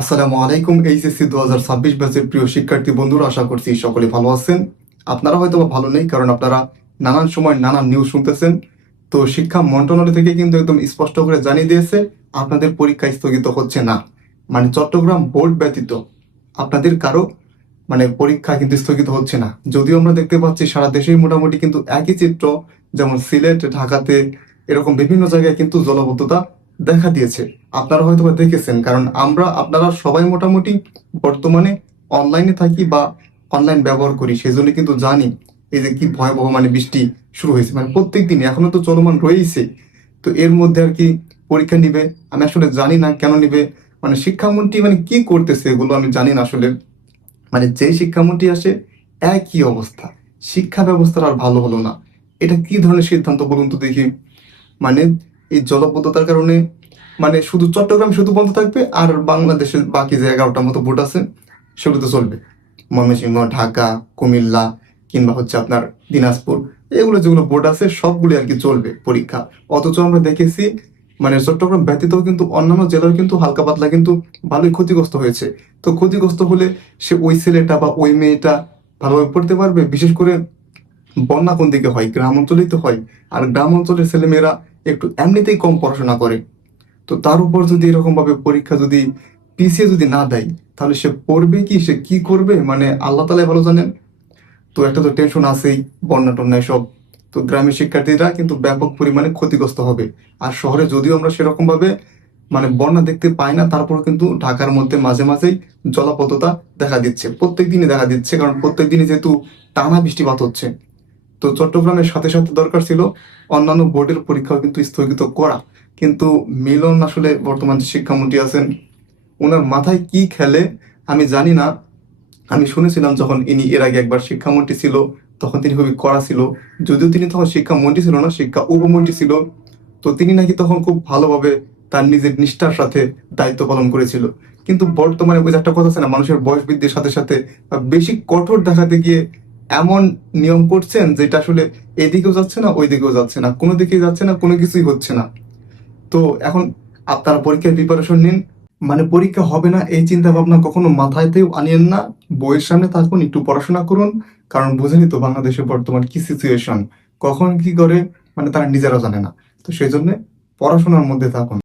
আসসালামু আলাইকুম। এইচএসসি 2026 ব্যাচের প্রিয় শিক্ষার্থী বন্ধুরা, আশা করছি সকলে ভালো আছেন। আপনারা হয়তো বা ভালো নেই, কারণ আপনারা নানান সময় নানান নিউজ শুনতেছেন। তো শিক্ষা মন্ত্রণালয় থেকে কিন্তু একদম স্পষ্ট করে জানিয়ে দিয়েছে আপনাদের পরীক্ষা স্থগিত হচ্ছে না। মানে চট্টগ্রাম বোর্ড ব্যতীত আপনাদের কারো পরীক্ষা কিন্তু স্থগিত হচ্ছে না। যদিও আমরা দেখতে পাচ্ছি সারা দেশেই মোটামুটি কিন্তু একই চিত্র, যেমন সিলেট, ঢাকাতে এরকম বিভিন্ন জায়গায় কিন্তু জলাবদ্ধতা দেখা দিয়েছে। আপনারা হয়তো বা দেখেছেন, কারণ আপনারা সবাই মোটামুটি বর্তমানে অনলাইনে থাকি বা অনলাইন ব্যবহার করি, সেজন্য কিন্তু জানি এই যে কি ভয়াবহ বৃষ্টি শুরু হয়েছে, প্রত্যেক দিন এখনো তো চলমান রয়েছে। তো এর মধ্যে আর কি পরীক্ষা নিবে, আমি আসলে জানি না কেন নিবে। শিক্ষামন্ত্রী কি করতেছে এগুলো আমি জানি না আসলে। যে শিক্ষামন্ত্রী আসে একই অবস্থা, শিক্ষা ব্যবস্থার আর ভালো হলো না। এটা কি ধরনের সিদ্ধান্ত বলুন তো দেখি। মানে এই জলবদ্ধতার কারণে শুধু চট্টগ্রাম শুধু বন্ধ থাকবে, আর বাংলাদেশের বাকি যে 11টার মতো বোর্ড আছে সেগুলো তো চলবে। ময়মনসিংহ, ঢাকা, কুমিল্লা কিংবা হচ্ছে আপনার দিনাজপুর, এগুলো যেগুলো বোর্ড আছে সবগুলো আর কি চলবে পরীক্ষা। অথচ আমরা দেখেছি চট্টগ্রাম ব্যতীত কিন্তু অন্যান্য জেলার কিন্তু হালকা পাতলা কিন্তু ভালোই ক্ষতিগ্রস্ত হয়েছে। তো ক্ষতিগ্রস্ত হলে সে ওই ছেলেটা বা ওই মেয়েটা ভালোভাবে পড়তে পারবে? বিশেষ করে বন্যা কোন দিকে হয়? গ্রাম অঞ্চলেই তো হয়। আর গ্রাম অঞ্চলের ছেলেমেয়েরা একটু এমনিতেই কম পড়াশোনা করে। তো তার উপর যদি এরকম ভাবে পরীক্ষা যদি পিছিয়ে যদি না দেয়, তাহলে সে পড়বে কি, সে কি করবে আল্লাহ তাআলাই ভালো জানেন। তো একটা তো টেনশন আছেই, বন্যা টন্যা সব। তো গ্রামের শিক্ষার্থীরা কিন্তু ব্যাপক পরিমাণে ক্ষতিগ্রস্ত হবে। আর শহরে যদিও আমরা সেরকম ভাবে বন্যা দেখতে পাই না, তারপর কিন্তু ঢাকার মধ্যে মাঝে মাঝেই জলাবদ্ধতা দেখা দিচ্ছে, প্রত্যেক দিনই দেখা দিচ্ছে, কারণ প্রত্যেক দিনই যেহেতু টানা বৃষ্টিপাত হচ্ছে। তো চট্টগ্রামের সাথে সাথে দরকার ছিল অন্যান্য বোর্ডের পরীক্ষাও কিন্তু স্থগিত করা। কিন্তু মিলন আসলে বর্তমান যে শিক্ষামন্ত্রী আছেন, ওনার মাথায় কি খেলে আমি জানি না। আমি শুনেছিলাম যখন ইনি এর আগে একবার শিক্ষামন্ত্রী ছিল, তখন তিনি খুবই কড়া ছিল। যদিও তিনি তখন শিক্ষামন্ত্রী ছিল না, শিক্ষা উপমন্ত্রী ছিল। তো তিনি নাকি তখন খুব ভালোভাবে তার নিজের নিষ্ঠার সাথে দায়িত্ব পালন করেছিল। কিন্তু বর্তমানে ওই যে একটা কথা আছে না, মানুষের বয়স বৃদ্ধির সাথে সাথে বেশি কঠোর দেখাতে গিয়ে এমন নিয়ম করছেন যেটা আসলে এদিকেও যাচ্ছে না, ওই দিকেও যাচ্ছে না, কোনো দিকেই যাচ্ছে না, কোনো কিছুই হচ্ছে না। তো এখন আপনারা পরীক্ষার প্রিপারেশন নিন। পরীক্ষা হবে না এই চিন্তা ভাবনা কখনো মাথায়তেও আনিয়েন না। বইয়ের সামনে থাকুন, একটু পড়াশোনা করুন। কারণ বুঝেনি তো বাংলাদেশের বর্তমান কি সিচুয়েশন, কখন কি করে তারা নিজেরা জানে না। তো সেই জন্য পড়াশোনার মধ্যে থাকুন।